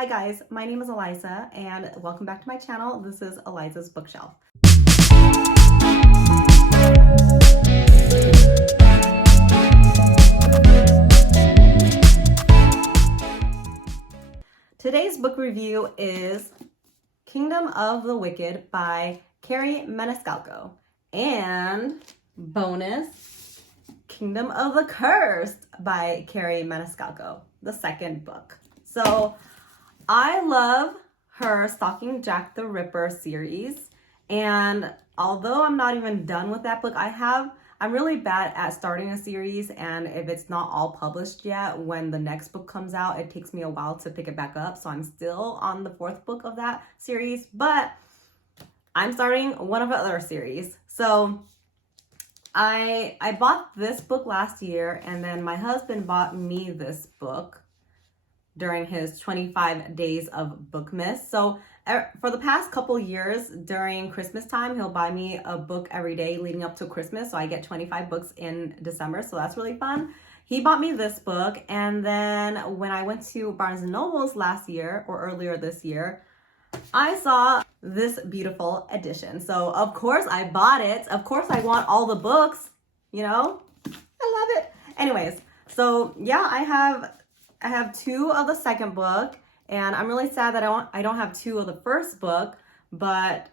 Hi guys, my name is Eliza and welcome back to my channel. This is Eliza's Bookshelf. Today's book review is Kingdom of the Wicked by Carrie Maniscalco and bonus Kingdom of the Cursed by Carrie Maniscalco, the second book. So I love her Stalking Jack the Ripper series, and although I'm not even done with that book, I'm really bad at starting a series, and if it's not all published yet, when the next book comes out, it takes me a while to pick it back up. So I'm still on the fourth book of that series, but I'm starting one of the other series. So I bought this book last year, and then my husband bought me this book during his 25 days of Bookmas. So for the past couple years during Christmas time, he'll buy me a book every day leading up to Christmas. So I get 25 books in December. So that's really fun. He bought me this book. And then when I went to Barnes & Noble's last year or earlier this year, I saw this beautiful edition. So of course I bought it. Of course I want all the books, you know, I love it. Anyways, so yeah, I have two of the second book, and I'm really sad that I don't have two of the first book, but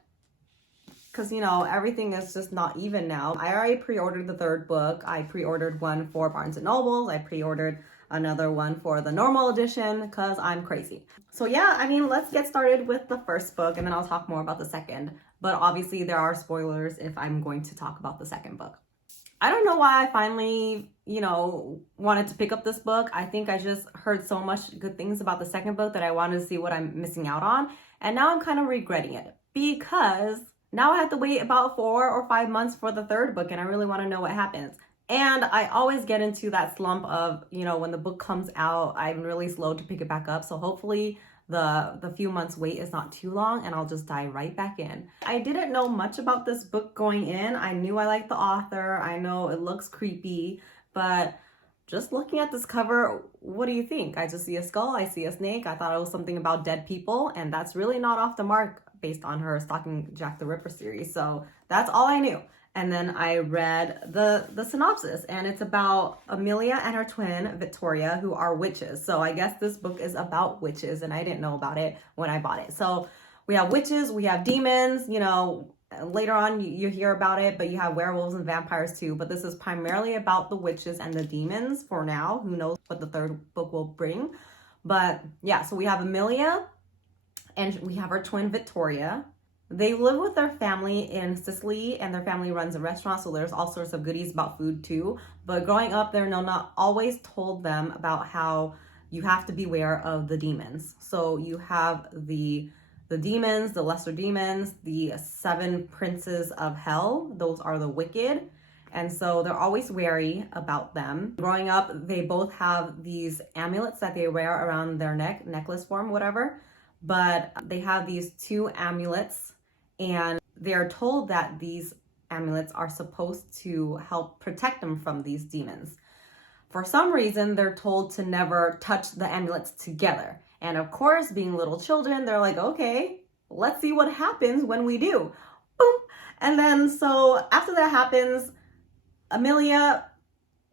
because, you know, everything is just not even now. I already pre-ordered the third book. I pre-ordered one for Barnes & Noble's. I pre-ordered another one for the normal edition because I'm crazy. So yeah, I mean, let's get started with the first book and then I'll talk more about the second. But obviously there are spoilers if I'm going to talk about the second book. I don't know why I finally, wanted to pick up this book. I think I just heard so much good things about the second book that I wanted to see what I'm missing out on. And now I'm kind of regretting it because now I have to wait about 4 or 5 months for the third book, and I really want to know what happens. And I always get into that slump of, when the book comes out, I'm really slow to pick it back up. So hopefully the few months wait is not too long and I'll just dive right back in. I didn't know much about this book going in. I knew I liked the author. I know it looks creepy, but just looking at this cover, what do you think? I just see a skull, I see a snake. I thought it was something about dead people, and that's really not off the mark based on her Stalking Jack the Ripper series. So that's all I knew. And then I read the synopsis, and it's about Amelia and her twin, Victoria, who are witches. So I guess this book is about witches, and I didn't know about it when I bought it. So we have witches, we have demons, later on you hear about it, but you have werewolves and vampires too. But this is primarily about the witches and the demons for now. Who knows what the third book will bring. But yeah, so we have Amelia, and we have her twin, Victoria. They live with their family in Sicily, and their family runs a restaurant, so there's all sorts of goodies about food too. But growing up, their nonna always told them about how you have to beware of the demons. So you have the demons, the lesser demons, the 7 princes of hell. Those are the wicked. And so they're always wary about them. Growing up, they both have these amulets that they wear around their neck, necklace form, whatever. But they have these 2 amulets, and they are told that these amulets are supposed to help protect them from these demons. For some reason, they're told to never touch the amulets together. And of course, being little children, they're like, okay, let's see what happens when we do. Boom. And then so after that happens, Amelia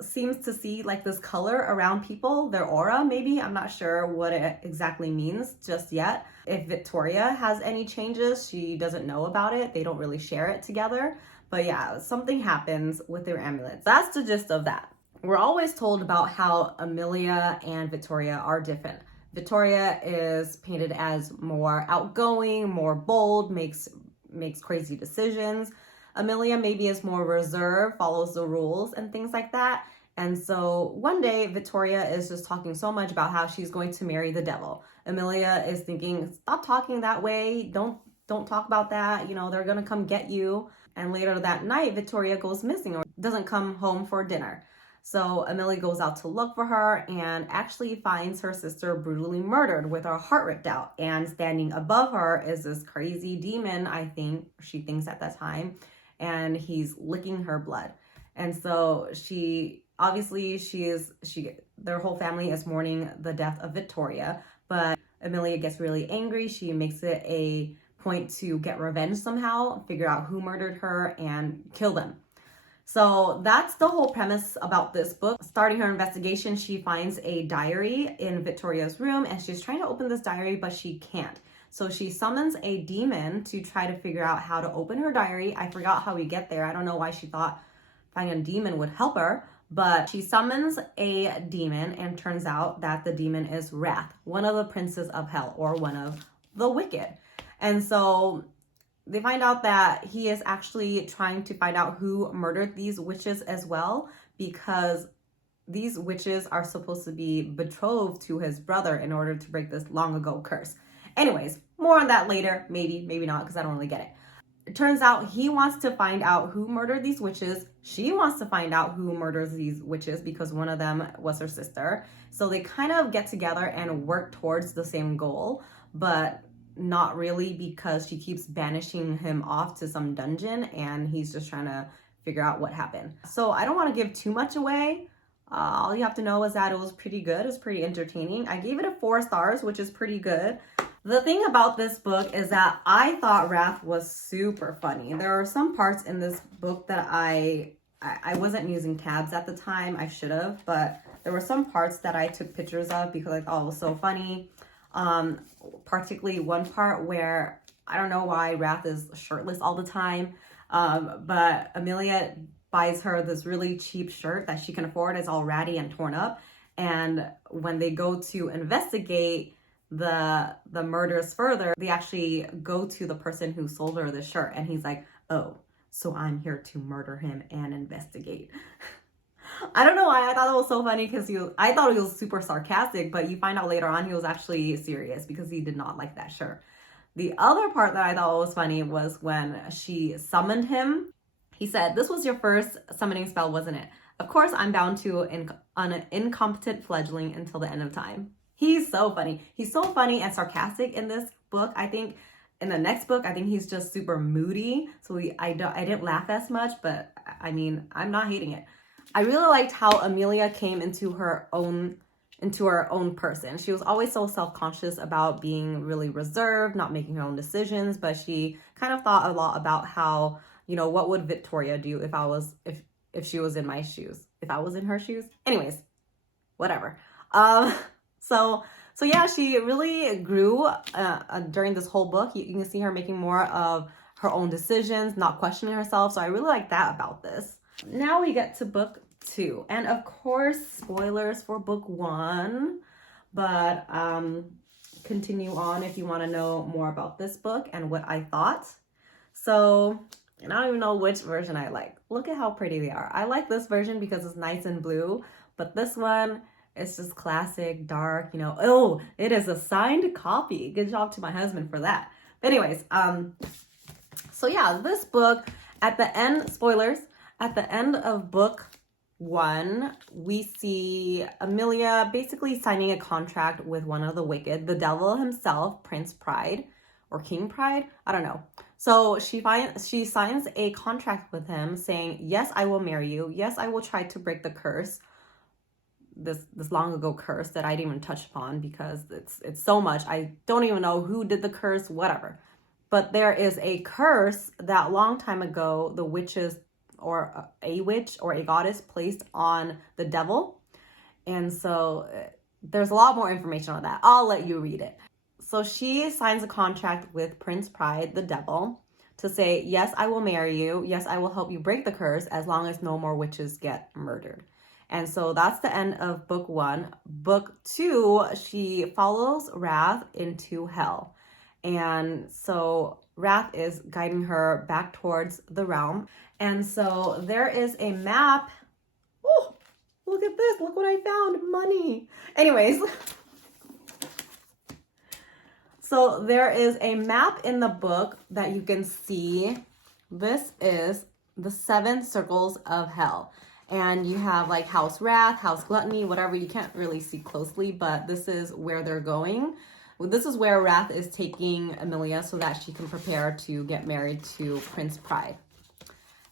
seems to see like this color around people, their aura maybe. I'm not sure what it exactly means just yet. If Victoria has any changes, she doesn't know about it. They don't really share it together. But yeah, something happens with their amulets. That's the gist of that. We're always told about how Amelia and Victoria are different. Victoria is painted as more outgoing, more bold, makes crazy decisions. Amelia maybe is more reserved, follows the rules and things like that. And so one day, Victoria is just talking so much about how she's going to marry the devil. Amelia is thinking, stop talking that way. Don't talk about that. They're going to come get you. And later that night, Victoria goes missing or doesn't come home for dinner. So Amelia goes out to look for her and actually finds her sister brutally murdered with her heart ripped out. And standing above her is this crazy demon, I think she thinks at that time, and he's licking her blood. And so their whole family is mourning the death of Victoria, but Amelia gets really angry. She makes it a point to get revenge somehow, figure out who murdered her, and kill them. So that's the whole premise about this book. Starting her investigation, she finds a diary in Victoria's room, and she's trying to open this diary, but she can't. So she summons a demon to try to figure out how to open her diary. I forgot how we get there. I don't know why she thought finding a demon would help her, but she summons a demon, and turns out that the demon is Wrath, one of the princes of hell, or one of the wicked. And so they find out that he is actually trying to find out who murdered these witches as well, because these witches are supposed to be betrothed to his brother in order to break this long ago curse. Anyways, more on that later. Maybe not, because I don't really get it. It turns out he wants to find out who murdered these witches. She wants to find out who murders these witches because one of them was her sister. So they kind of get together and work towards the same goal, but not really, because she keeps banishing him off to some dungeon and he's just trying to figure out what happened. So I don't want to give too much away. All you have to know is that it was pretty good. It's pretty entertaining. I gave it a 4 stars, which is pretty good. The thing about this book is that I thought Wrath was super funny. There are some parts in this book that I wasn't using tabs at the time. I should have, but there were some parts that I took pictures of because I thought it was so funny. Particularly one part where I don't know why Wrath is shirtless all the time, but Amelia buys her this really cheap shirt that she can afford. It's all ratty and torn up, and when they go to investigate the murders further, they actually go to the person who sold her the shirt, and he's like, oh, so I'm here to murder him and investigate. I don't know why I thought it was so funny, because I thought he was super sarcastic, but you find out later on he was actually serious because he did not like that shirt. The other part that I thought was funny was when she summoned him. He said, this was your first summoning spell, wasn't it? Of course, I'm bound to an incompetent fledgling until the end of time. He's so funny. He's so funny and sarcastic in this book. I think in the next book, I think he's just super moody. So I didn't laugh as much, but I mean, I'm not hating it. I really liked how Amelia came into her own person. She was always so self-conscious about being really reserved, not making her own decisions, but she kind of thought a lot about how, you know, what would Victoria do if she was in my shoes, if I was in her shoes. Anyways, whatever. So yeah, she really grew during this whole book. You can see her making more of her own decisions, not questioning herself. So I really like that about this. Now we get to book 2, and of course, spoilers for book 1, but continue on if you want to know more about this book and what I thought. So, and I don't even know which version I like. Look at how pretty they are. I like this version because it's nice and blue, but this one, it's just classic, dark, you know. Oh, it is a signed copy. Good job to my husband for that. But anyways, so yeah, this book, at the end, spoilers, at the end of book 1, we see Amelia basically signing a contract with one of the wicked, the devil himself, Prince Pride, or King Pride, I don't know. So she signs a contract with him saying, yes, I will marry you. Yes, I will try to break the curse, this long ago curse that I didn't even touch upon because it's so much. I don't even know who did the curse, whatever. But there is a curse that long time ago the witches, or a witch or a goddess, placed on the devil. And so there's a lot more information on that. I'll let you read it. So she signs a contract with Prince Pride, the devil, to say, yes, I will marry you. Yes, I will help you break the curse as long as no more witches get murdered. And so that's the end of book 1. Book 2, she follows Wrath into hell. And so Wrath is guiding her back towards the realm. And so there is a map. Oh, look at this. Look what I found. Money. Anyways. So there is a map in the book that you can see. This is the 7 circles of hell. And you have like House Wrath, House Gluttony, whatever. You can't really see closely, but this is where they're going. This is where Wrath is taking Amelia so that she can prepare to get married to Prince Pride.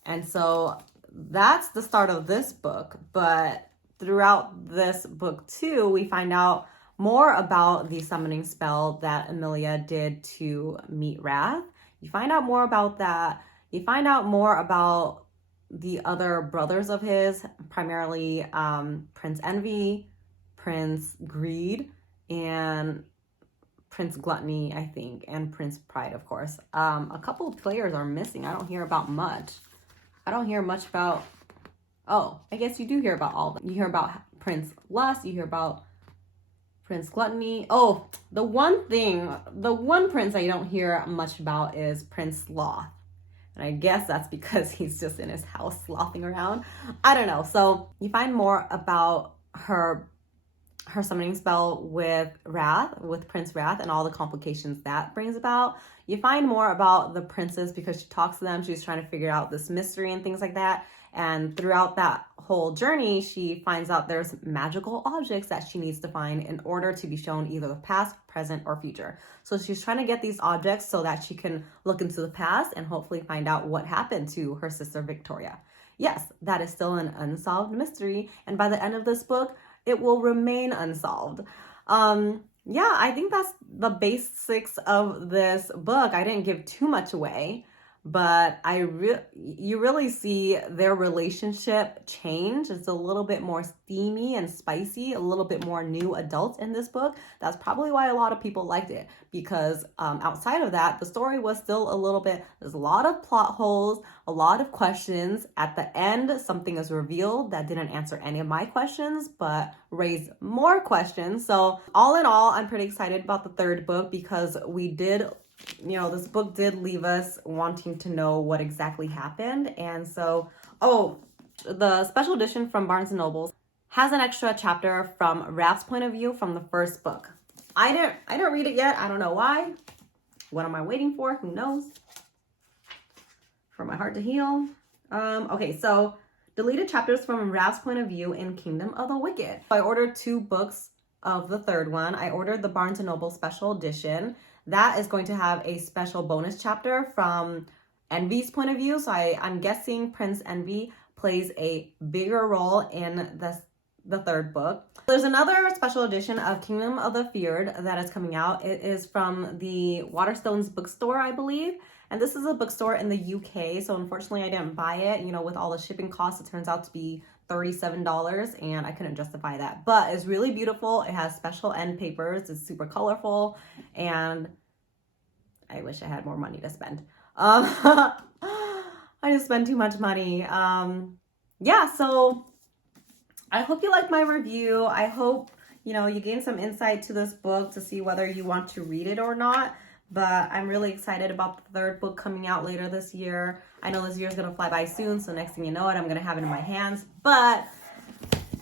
And so that's the start of this book. But throughout this book too, we find out more about the summoning spell that Emilia did to meet Wrath. You find out more about that. You find out more about the other brothers of his, primarily Prince Envy, Prince Greed, and Prince Gluttony, I think, and Prince Pride, of course. A couple of players are missing. I don't hear about much. I don't hear much about... Oh, I guess you do hear about all of them. You hear about Prince Lust. You hear about Prince Gluttony. Oh, the one prince I don't hear much about is Prince Sloth. And I guess that's because he's just in his house slothing around. I don't know. So you find more about her summoning spell with Wrath, with Prince Wrath, and all the complications that brings about. You find more about the princess because she talks to them. She's trying to figure out this mystery and things like that. And throughout that whole journey, she finds out there's magical objects that she needs to find in order to be shown either the past, present, or future. So she's trying to get these objects so that she can look into the past and hopefully find out what happened to her sister Victoria. Yes, that is still an unsolved mystery. And by the end of this book, it will remain unsolved. Yeah, I think that's the basics of this book. I didn't give too much away, but you really see their relationship change. It's a little bit more steamy and spicy, a little bit more new adult in this book. That's probably why a lot of people liked it, because outside of that, the story was still a little bit, there's a lot of plot holes, a lot of questions. At the end, something is revealed that didn't answer any of my questions, but raised more questions. So all in all, I'm pretty excited about the third book because this book did leave us wanting to know what exactly happened. And so, the special edition from Barnes & Noble has an extra chapter from Wrath's point of view from the first book. I didn't read it yet. I don't know why. What am I waiting for? Who knows? For my heart to heal. Okay, so deleted chapters from Wrath's point of view in Kingdom of the Wicked. I ordered 2 books of the third one. I ordered the Barnes & Noble special edition. That is going to have a special bonus chapter from Envy's point of view. So I'm guessing Prince Envy plays a bigger role in the third book. There's another special edition of Kingdom of the Feared that is coming out. It is from the Waterstones bookstore, I believe. And this is a bookstore in the UK. So unfortunately, I didn't buy it. With all the shipping costs, it turns out to be $37 and I couldn't justify that. But it's really beautiful. It has special end papers. It's super colorful and I wish I had more money to spend. I just spend too much money. Yeah, so I hope you liked my review. I hope, you gained some insight to this book to see whether you want to read it or not. But I'm really excited about the third book coming out later this year. I know this year is going to fly by soon, so next thing you know it, I'm going to have it in my hands. But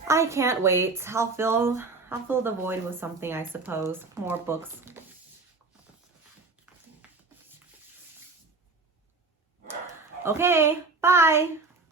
I can't wait. I'll fill the void with something, I suppose. More books. Okay, bye.